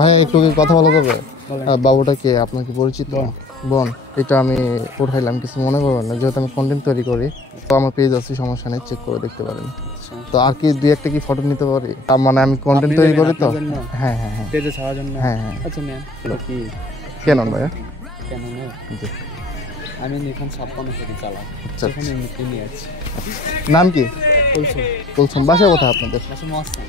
ভাই একটু কি কথা বলা যাবে? বাবুটা কে, আপনার কি পরিচিত? বোন। এটা আমি উঠাইলাম, কিছু মনে করবেন না, যেহেতু আমি কন্টেন্ট তৈরি করি, তো আমার পেজ আছে, সমস্যা নেই, চেক করে দেখতে পারেন। তো আর কি দুই একটা কি ফটো নিতে পারি? মানে আমি কন্টেন্ট তৈরি করি তো। হ্যাঁ হ্যাঁ হ্যাঁ, পেজে ছাড়ার জন্য। হ্যাঁ হ্যাঁ। আচ্ছা নেন। এটা কি কেন ভাইয়া? কেন না? আমি নিকন 56 থেকে চালাই। আচ্ছা এখানে নিয়ে আছি। নাম কি? কুলসুম। কুলসুম। বাসা কোথায় আপনাদের? বাসা মহাস্থান।